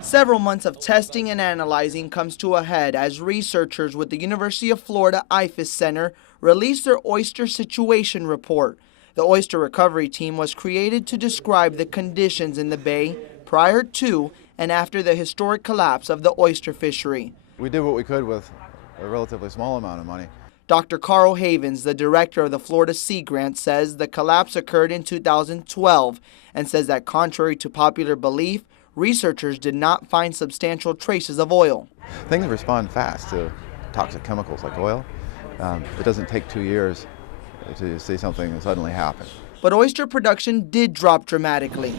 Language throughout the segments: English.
Several months of testing and analyzing comes to a head as researchers with the University of Florida IFAS Center released their oyster situation report. The oyster recovery team was created to describe the conditions in the bay prior to and after the historic collapse of the oyster fishery. We did what we could with a relatively small amount of money. Dr. Carl Havens, the director of the Florida Sea Grant, says the collapse occurred in 2012 and says that contrary to popular belief, researchers did not find substantial traces of oil. Things respond fast to toxic chemicals like oil. It doesn't take 2 years to see something suddenly happen. But oyster production did drop dramatically,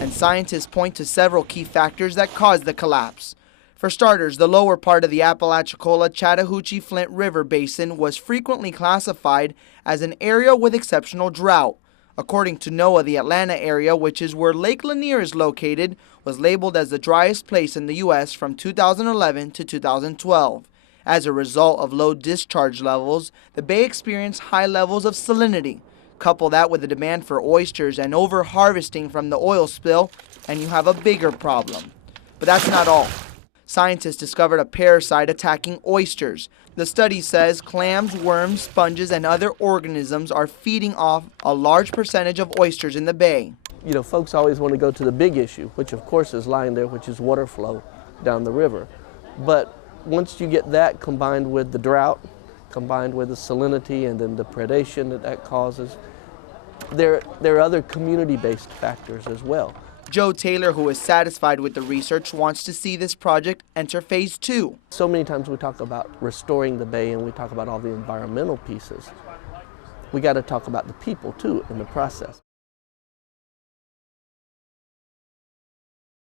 and scientists point to several key factors that caused the collapse. For starters, the lower part of the Apalachicola-Chattahoochee-Flint River Basin was frequently classified as an area with exceptional drought. According to NOAA, the Atlanta area, which is where Lake Lanier is located, was labeled as the driest place in the U.S. from 2011 to 2012. As a result of low discharge levels, the bay experienced high levels of salinity. Couple that with the demand for oysters and over-harvesting from the oil spill, and you have a bigger problem. But that's not all. Scientists discovered a parasite attacking oysters. The study says clams, worms, sponges, and other organisms are feeding off a large percentage of oysters in the bay. You know, folks always want to go to the big issue, which of course is lying there, which is water flow down the river. But once you get that combined with the drought, combined with the salinity and then the predation that causes, there are other community-based factors as well. Joe Taylor, who is satisfied with the research, wants to see this project enter phase 2. So many times we talk about restoring the bay and we talk about all the environmental pieces. We got to talk about the people too in the process.